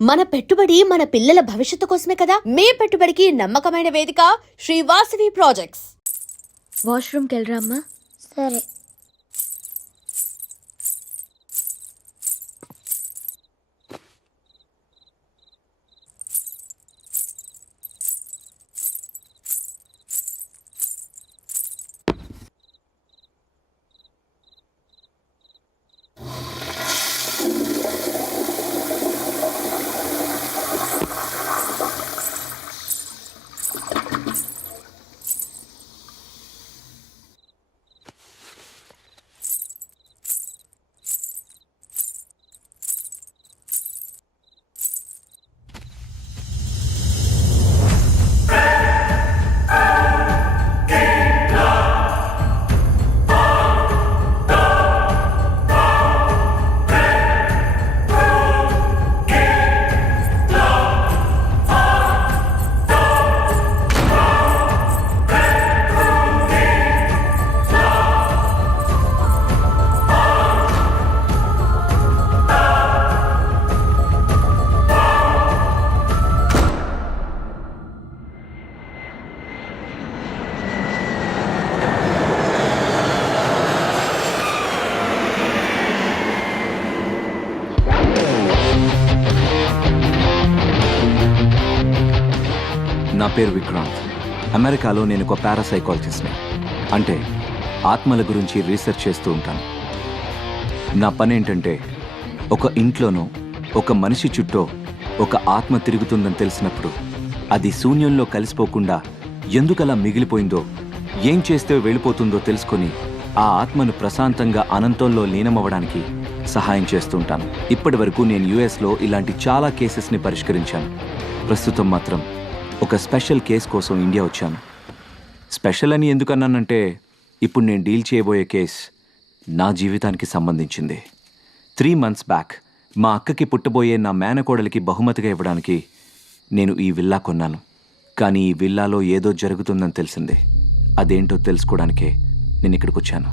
మన పెట్టుబడి మన పిల్లల భవిష్యత్తు కోసమే కదా. మీ పెట్టుబడికి నమ్మకమైన వేదిక శ్రీవాసవి ప్రాజెక్ట్స్. వాష్రూమ్కి వెళ్ళరా అమ్మా. సరే. నా పేరు విక్రాంత్. అమెరికాలో నేను ఒక పారాసైకాలజిస్ట్ని, అంటే ఆత్మల గురించి రీసెర్చ్ చేస్తూ ఉంటాను. నా పని ఏంటంటే ఒక ఇంట్లోనో ఒక మనిషి చుట్టూ ఒక ఆత్మ తిరుగుతుందని తెలిసినప్పుడు అది శూన్యంలో కలిసిపోకుండా ఎందుకలా మిగిలిపోయిందో, ఏం చేస్తే వెళ్ళిపోతుందో తెలుసుకొని ఆ ఆత్మను ప్రశాంతంగా అనంతంలో లీనమవ్వడానికి సహాయం చేస్తుంటాను. ఇప్పటి వరకు నేను యుఎస్లో ఇలాంటి చాలా కేసెస్ని పరిష్కరించాను. ప్రస్తుతం మాత్రం ఒక స్పెషల్ కేసు కోసం ఇండియా వచ్చాను. స్పెషల్ అని ఎందుకన్నానంటే ఇప్పుడు నేను డీల్ చేయబోయే కేసు నా జీవితానికి సంబంధించింది. 3 months బ్యాక్ మా అక్కకి పుట్టబోయే నా మేనకోడలికి బహుమతిగా ఇవ్వడానికి నేను ఈ విల్లా కొన్నాను. కానీ ఈ విల్లాలో ఏదో జరుగుతుందని తెలిసింది. అదేంటో తెలుసుకోవడానికే నేను ఇక్కడికి వచ్చాను.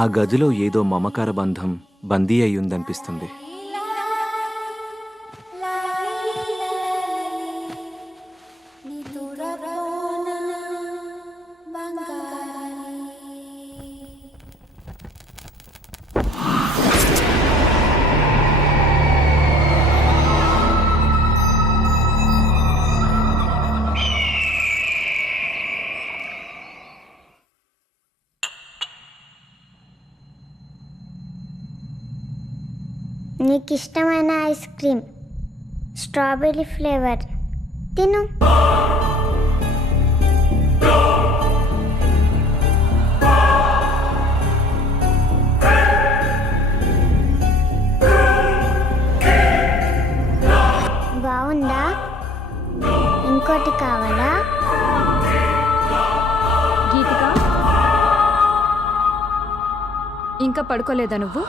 ఆ గదిలో ఏదో మమకార బంధం బందీ అయ్యుందనిపిస్తుంది. నీకు ఇష్టమైన ఐస్ క్రీమ్ స్ట్రాబెర్రీ ఫ్లేవర్ తిను. బాగుందా? ఇంకోటి కావాలా? గీతిక, ఇంకా పడుకోలేదా నువ్వు?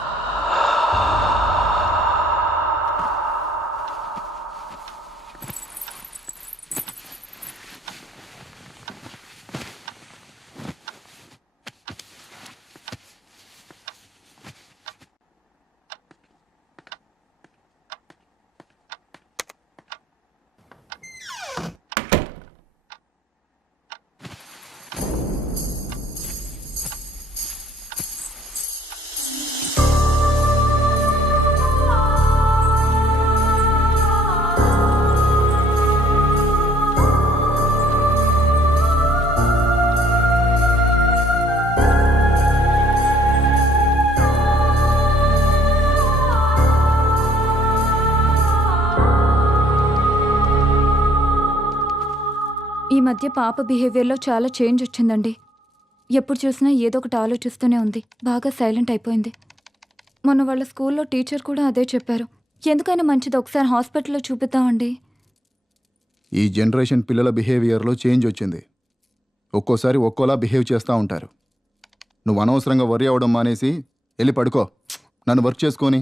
ఈ మధ్య పాప బిహేవియర్లో చాలా చేంజ్ వచ్చిందండి. ఎప్పుడు చూసినా ఏదో ఒకటి ఆలోచిస్తూనే ఉంది. బాగా సైలెంట్ అయిపోయింది. మొన్న వాళ్ళ స్కూల్లో టీచర్ కూడా అదే చెప్పారు. ఎందుకైనా మంచిది ఒకసారి హాస్పిటల్లో చూపిద్దామండి. ఈ జనరేషన్ పిల్లల బిహేవియర్లో చేంజ్ వచ్చింది. ఒక్కోసారి ఒక్కోలా బిహేవ్ చేస్తూ ఉంటారు. నువ్వు అనవసరంగా వర్రీ అవ్వడం మానేసి వెళ్ళి పడుకో. నన్ను వర్క్ చేసుకొని.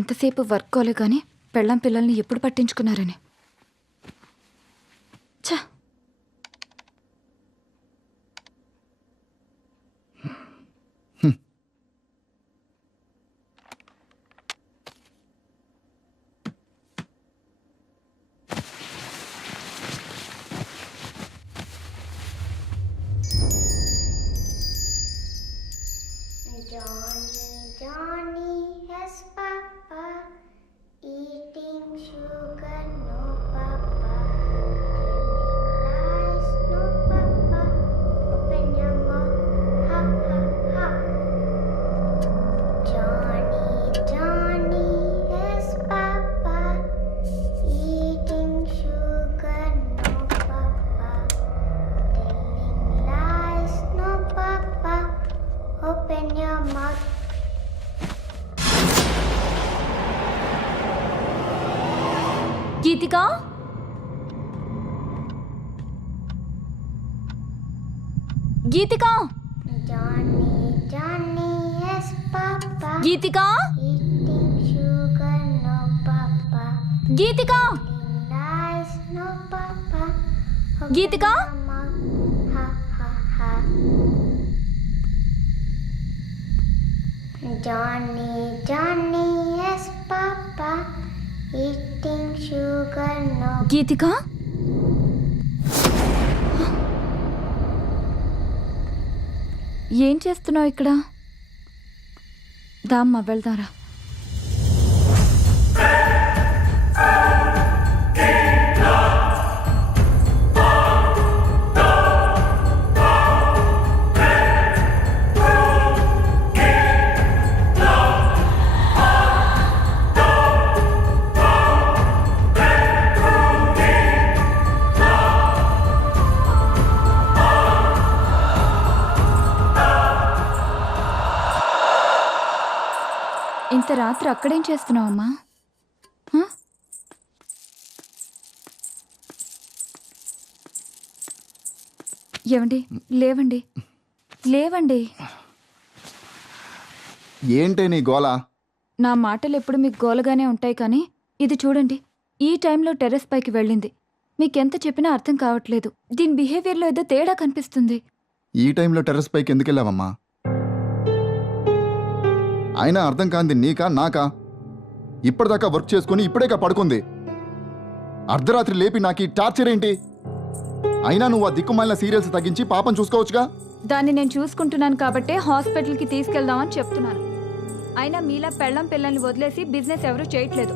ఎంతసేపు వర్క్ కోలే కానీ పెళ్ళాం పిల్లల్ని ఎప్పుడు పట్టించుకున్నారని. ఛ! Johnny, yes, Papa. Eating sugar, no, Papa. Telling lies, no, Papa. Open your mouth, ha, ha, ha. Johnny, yes, Papa. Eating sugar, no, Papa. Telling lies, no, Papa. Open your mouth. Geethika, Geethika, Johnny, yes, Papa. Geethika, Eating sugar, no, Papa. Geethika, Telling lies, no, Papa. Open Geethika. your mouth, ha, ha, ha. Johnny, yes, Papa. Eating sugar, no. గీతిక, ఏం చేస్తున్నావు ఇక్కడ? దామ్మా వెళ్దారా. ఇంత రాత్రి అక్కడేం చేస్తున్నావమ్మా? హ? ఏవండి, లేవండి, లేవండి. ఏంటే నీ గోల? నా మాటలు ఎప్పుడు మీకు గోలగానే ఉంటాయి, కానీ ఇది చూడండి, ఈ టైంలో టెర్రస్ పైకి వెళ్ళింది. మీకెంత చెప్పినా అర్థం కావట్లేదు. దీని బిహేవియర్లో ఏదో తేడా కనిపిస్తుంది. ఈ టైంలో టెర్రస్ పైకి ఎందుకు వెళ్ళావమ్మా? అయినా అర్థం కాంది నీకా నాకా? ఇప్పటిదాకా వర్క్ చేసుకుని ఇప్పుడేకా పడుకుంది. అర్ధరాత్రి లేపి నాకు ఈ టార్చర్ ఏంటి? అయినా నువ్వు ఆ దిక్కుమాలిన సీరియల్స్ తగ్గించి పాపం చూసుకోవచ్చుగా. దాన్ని నేను చూసుకుంటున్నాను కాబట్టే హాస్పిటల్కి తీసుకెళ్దామని చెప్తున్నాను. అయినా మీలా పెళ్ళం పిల్లల్ని వదిలేసి బిజినెస్ ఎవరూ చేయట్లేదు.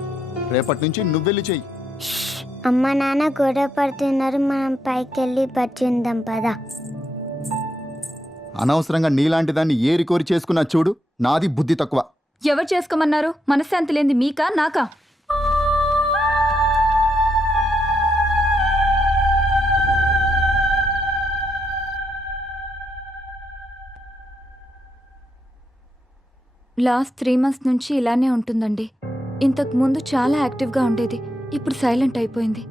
రేపటి నుంచి నువ్వెళ్ళి చెయ్యి. అమ్మ నాన్న గొడవ పడుతున్నారు, మనం పైకి వెళ్ళి బజ్జిందాం పదా. అనవసరంగా నీలాంటి దాన్ని ఏరి కోరి చేసుకున్నా చూడు. నాది బుద్ధి తక్కువ. ఎవరు చేసుకోమన్నారు? మనశ్శాంతి లేనిది మీకా నాకా? లాస్ట్ 3 months నుంచి ఇలానే ఉంటుందండి. ఇంతకు ముందు చాలా యాక్టివ్గా ఉండేది, ఇప్పుడు సైలెంట్ అయిపోయింది.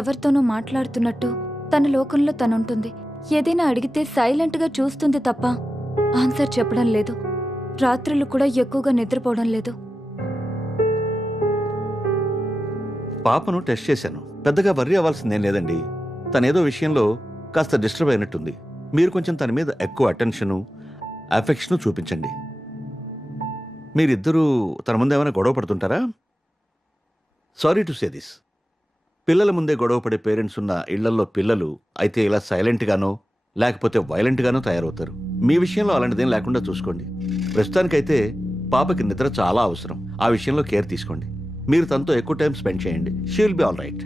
ఎవరితోనో మాట్లాడుతున్నట్టు తన లోకంలో తనుంటుంది. ఏదైనా అడిగితే సైలెంట్గా చూస్తుంది తప్ప ఆన్సర్ చెప్పడం లేదు. రాత్రులు కూడా ఎక్కువగా నిద్రపోవడం లేదు. పాపను టెస్ట్ చేశాను. పెద్దగా వర్రీ అవ్వాల్సిందేం లేదండి. తనేదో విషయంలో కాస్త డిస్టర్బ్ అయినట్టుంది. మీరు కొంచెం తన మీద ఎక్కువ అటెన్షను, అఫెక్షను చూపించండి. మీరిద్దరూ తన ముందు ఏమైనా గొడవ పడుతుంటారా? Sorry to say this. పిల్లల ముందే గొడవ పడే పేరెంట్స్ ఉన్న ఇళ్లల్లో పిల్లలు అయితే ఇలా సైలెంట్గానో లేకపోతే వైలెంట్గానో తయారవుతారు. మీ విషయంలో అలాంటిదేం లేకుండా చూసుకోండి. ప్రస్తుతానికైతే పాపకి నిద్ర చాలా అవసరం. ఆ విషయంలో కేర్ తీసుకోండి. మీరు తనతో ఎక్కువ టైం స్పెండ్ చేయండి. She will be all right.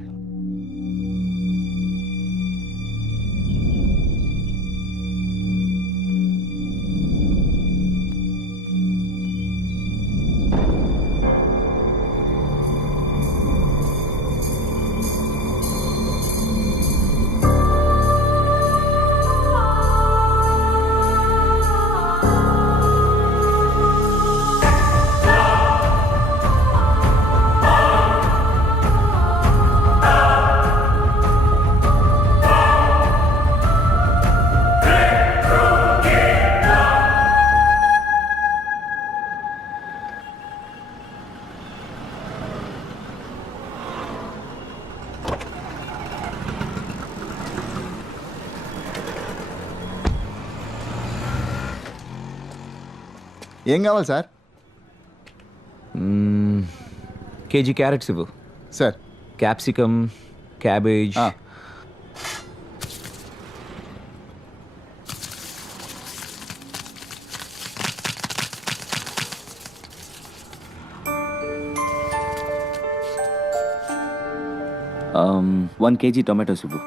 ఏం కావాలి సార్? కేజీ క్యారెట్స్ ఇవ్వు. Sir capsicum, cabbage. ఆ. వన్ కేజీ టొమాటోస్ ఇవ్వు.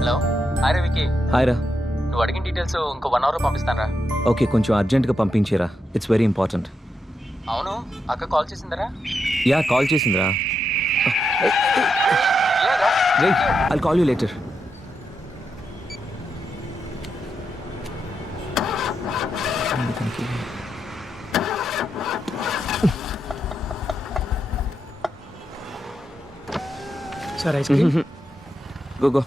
హలో, హాయ్ రా వికీ. హాయ్ రా. నువ్వు అడిగిన డీటెయిల్స్ ఇంకో 1 hourలో పంపిస్తాను రా. ఓకే, కొంచెం అర్జెంట్గా పంపించేరా. It's very important. అవును, అక్క కాల్ చేసిందరా? యా, కాల్ చేసిందిరా. Wait, I'll call you later. Sir ice cream. Go.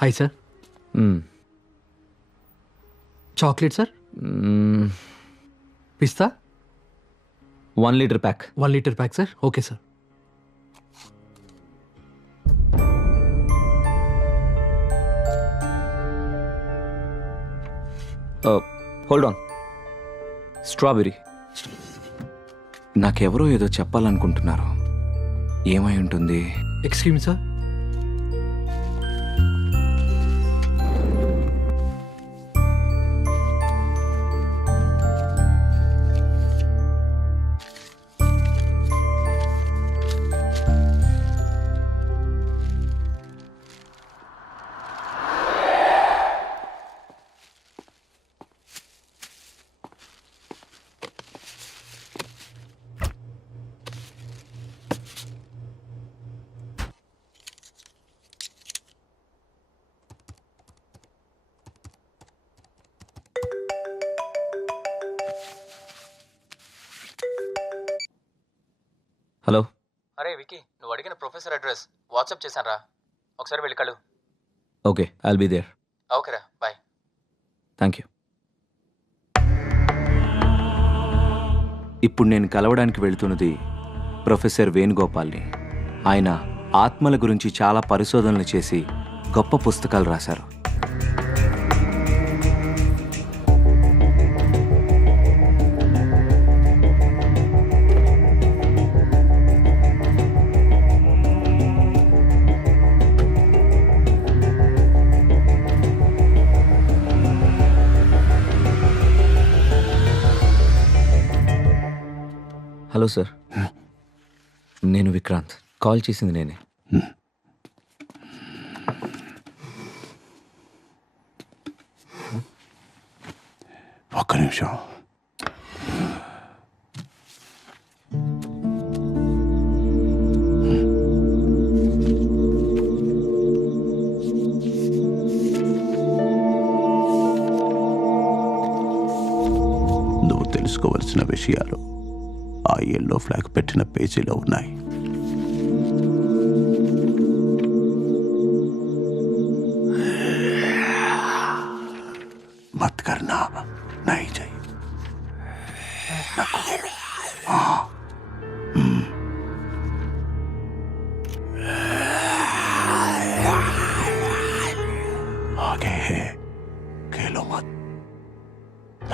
Hi sir. Chocolate sir. పిస్తా 1 litre pack. 1 litre pack sir. Okay sir. Hold on. Strawberry. నాకెవరో ఏదో చెప్పాలనుకుంటున్నారు. ఏమై ఉంటుంది? Excuse me sir. హలో. అరే వికీ, నువ్వు అడిగిన ప్రొఫెసర్ అడ్రస్ వాట్సాప్ చేశాను రా, ఒకసారి వెళ్ళి కలు. Okay, I'll be there. ఓకేరా, బాయ్. Thank you. ఇప్పుడు నేను కలవడానికి వెళ్తున్నది ప్రొఫెసర్ వేణుగోపాల్ని. ఆయన ఆత్మల గురించి చాలా పరిశోధనలు చేసి గొప్ప పుస్తకాలు రాశారు. హలో సార్, నేను విక్రాంత్. కాల్ చేసింది నేనే. ఒక్క నిమిషం. నువ్వు తెలుసుకోవలసిన విషయాలు ఆ ఎల్లో ఫ్లాగ్ పెట్టిన పేజీలో ఉన్నాయి. మత్ కర్నా నహీ चाहिए. आगे है, खेलो मत,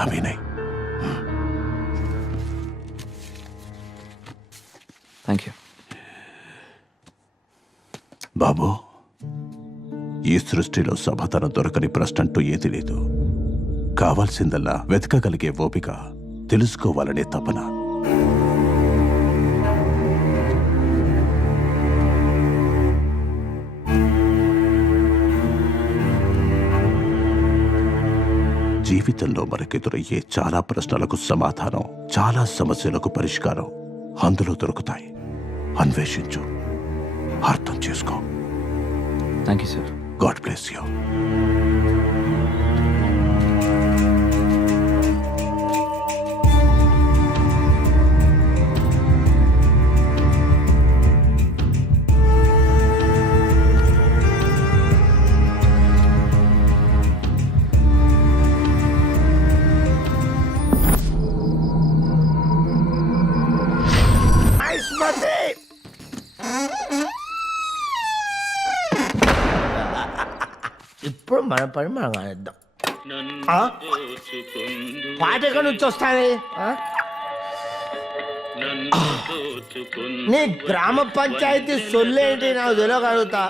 अभी नहीं. Thank you. బాబు, ఈ సృష్టిలో సమాధానం దొరకని ప్రశ్న అంటూ ఏది లేదు. కావాల్సిందల్లా వెతకగలిగే ఓపిక, తెలుసుకోవాలనే తపన. జీవితంలో మనకెదురయ్యే చాలా ప్రశ్నలకు సమాధానం, చాలా సమస్యలకు పరిష్కారం అందులో దొరుకుతాయి. అన్వేషించు, అర్థం చేసుకో. Thank you sir. God bless you. ఇప్పుడు మన పని మనం కానిద్దాం. పాట ఎక్కడి నుంచి వస్తుంది? నీ గ్రామ పంచాయతీ సొల్లేంటి నాకు తెలియగలుగుతా.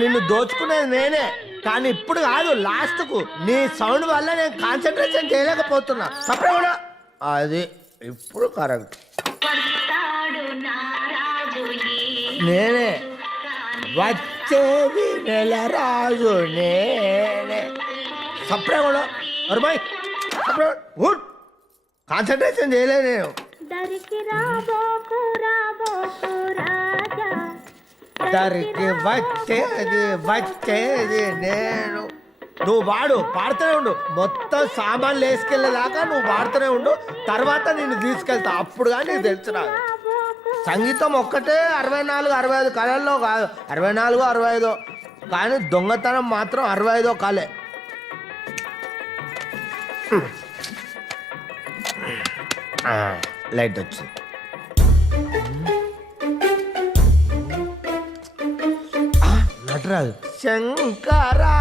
నిన్ను దోచుకునేది నేనే, కానీ ఇప్పుడు కాదు, లాస్ట్ కు నీ సౌండ్ వల్ల నేను కాన్సన్ట్రేషన్ చేయలేకపోతున్నా. సపరేట్ అది ఇప్పుడు కరెక్ట్. నేనే వచ్చేది నెల రాజు నేనే. సపరేట్ కూడా అరుబాయ్, సపరేట్ కాన్సన్ట్రేషన్ చేయలే నేను. దరికి వచ్చేది నేను. నువ్వు పాడుతూనే ఉండు, మొత్తం సామాన్లు వేసుకెళ్ళేదాకా నువ్వు పాడుతూనే ఉండు. తర్వాత నేను తీసుకెళ్తా, అప్పుడు కానీ నీకు తెలుసు. నాకు సంగీతం ఒక్కటే 64, 65 కళల్లో కాదు, 64, 65. కానీ దొంగతనం మాత్రం 65 కళే. లైట్ వచ్చింది. నటరాజు శంకరా.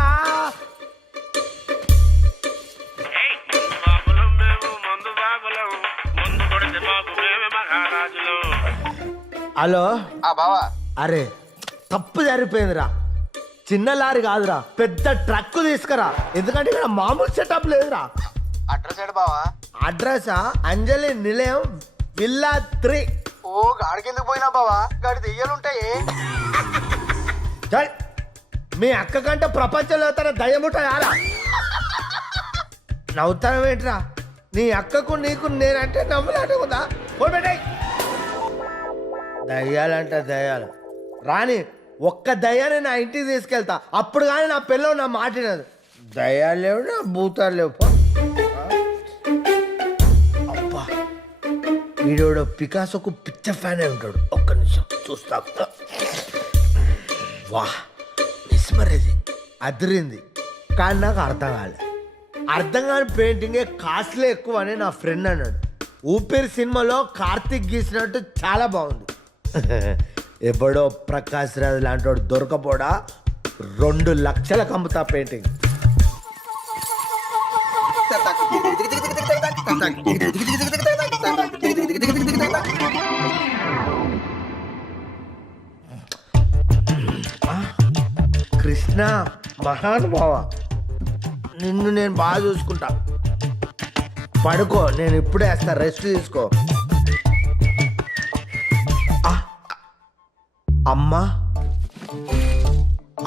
హలో బావా. అరే తప్పు జరిగిపోయిందిరా. చిన్న లారీ కాదురా, పెద్ద ట్రక్ తీసుకురా. ఎందుకంటే ఇక్కడ మామూలు సెటప్ లేదురా. అడ్రస్ ఏడు బావా? అడ్రస్ అంజలి నిలయం విల్లా 3. ఓ గాడికి ఎందుకు పోయినా బావా, గాడి దెయ్యాలుంటాయి. మీ అక్క కంటే ప్రపంచంలో తన దయ్యముంటాయారా? నవ్వుతాను ఏంట్రా? నీ అక్కకు నీకు నేనంటే నవ్వులాంటి ఉందా? పోబెట్టాయి దయ్యాలంటే దయ్యాలు రాని. ఒక్క దయ్యాన్ని నా ఇంటికి తీసుకెళ్తా, అప్పుడు కానీ నా పిల్లలు నా మాటినది. దయ్యాలు లేవు, నా భూతాలు లేవు. అబ్బా వీడు పికాసోకు పిచ్చ ఫ్యాన్ అయి ఉంటాడు. ఒక్క నిమిషం చూస్తా. వాహ్ మిస్మరేది అదిరింది. కానీ నాకు అర్థం కాలే. అర్థం కాని పెయింటింగే కాస్ట్లీ ఎక్కువ అని నా ఫ్రెండ్ అన్నాడు. ఊపిరి సినిమాలో కార్తిక్ గీసినట్టు చాలా బాగుంది. ఎప్పుడో ప్రకాష్ రాజ్ లాంటి వాడు దొరకపోడా 2 లక్షలకు అమ్ముతా పెయింటింగ్. కృష్ణ మహానుభావ, నిన్ను నేను బాగా చూసుకుంటా. పడుకో, నేను ఇప్పుడే వేస్తా, రెస్ట్ తీసుకో. అమ్మా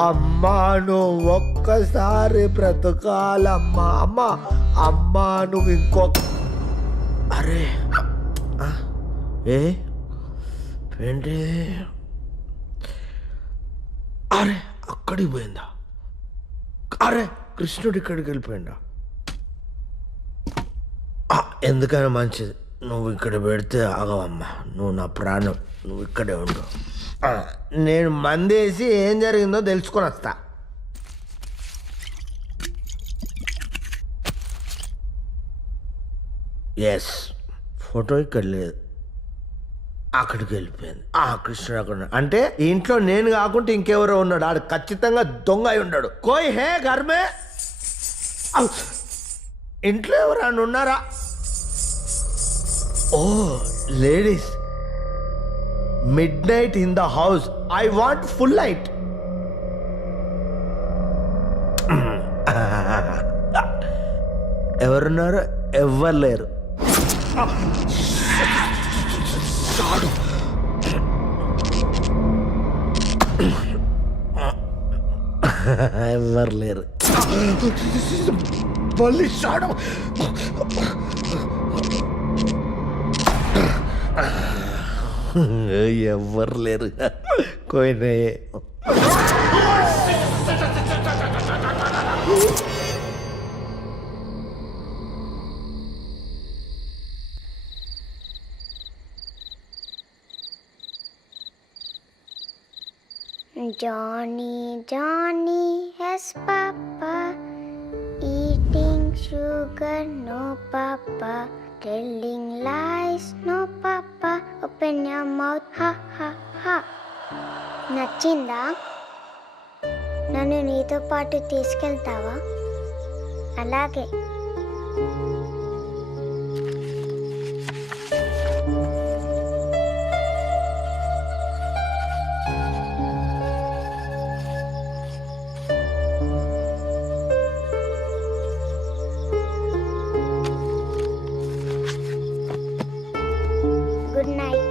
అమ్మా నువ్వు ఒక్కసారి బ్రతకాలమ్మా. అమ్మా అమ్మా నువ్వు ఇంకొక అరే ఏంటి అరే అక్కడికి పోయిందా? అరే కృష్ణుడు ఇక్కడికి వెళ్ళిపోయిందా? ఎందుకైనా మంచిది నువ్వు ఇక్కడ పెడితే ఆగవమ్మా. నువ్వు నా ప్రాణం, నువ్వు ఇక్కడే ఉండు. నేను మందేసి ఏం జరిగిందో తెలుసుకొని వస్తా. ఎస్, ఫోటో ఇక్కడ లేదు, అక్కడికి వెళ్ళిపోయింది. కృష్ణుడు అక్కడ అంటే ఇంట్లో నేను కాకుంటే ఇంకెవరో ఉన్నాడు. ఆడు ఖచ్చితంగా దొంగ అయి ఉన్నాడు. కోయ్ హే గర్మే, ఇంట్లో ఎవరైనా ఉన్నారా? ఓ ladies, midnight in the house. I want full light. ఎవరున్నారు? ఎవ్వరు లేరు. ఎవ్వరు లేరు. మళ్ళీ షాడు. ఎవ్వరు లేరు. కోయినే Johnny, Johnny has papa, eating sugar, no papa, telling lies, no papa, open your mouth, ha ha ha. నచ్చిందా? నన్ను నీతో పాటు తీసుకెళ్తావా? అలాగే. Good night.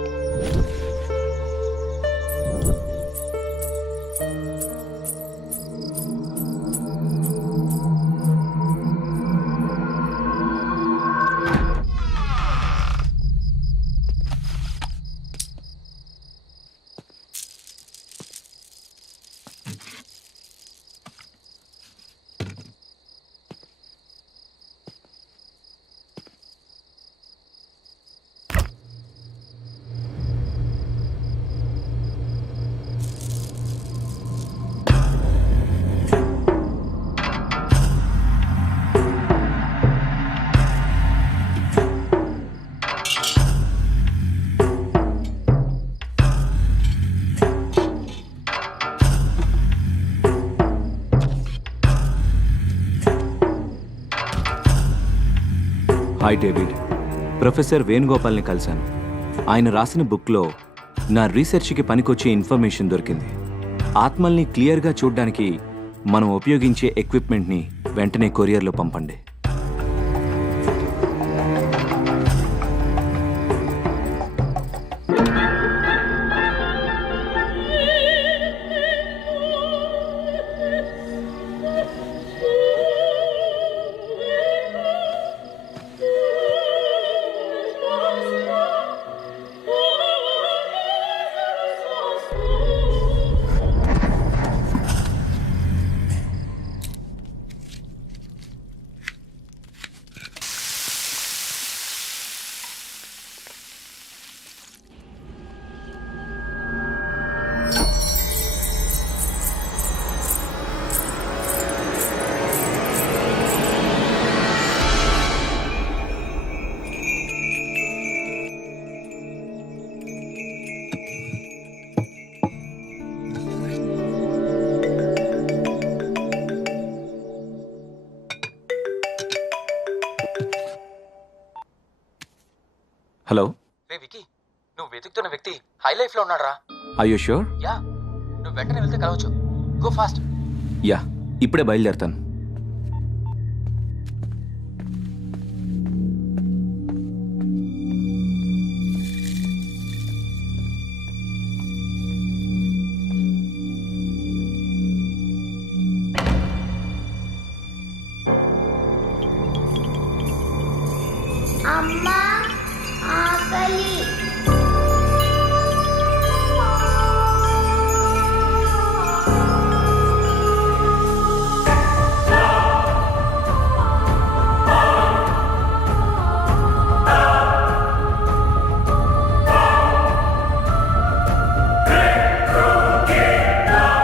Hi David, professor వేణుగోపాల్ని కలిశాను. ఆయన రాసిన బుక్లో నా రీసెర్చ్కి పనికొచ్చే ఇన్ఫర్మేషన్ దొరికింది. ఆత్మల్ని క్లియర్గా చూడడానికి మనం ఉపయోగించే ఎక్విప్మెంట్ని వెంటనే కొరియర్లో పంపండి. హలో, రే వికీ, నువ్వు వెతుకుతున్న వ్యక్తి హై లైఫ్ లో ఉన్నాడు రా. I you sure? యా, నువ్వు వెంటనే వెళ్తే కలవచ్చు. Go fast. యా, ఇప్పుడే బయలుదేరుతాను.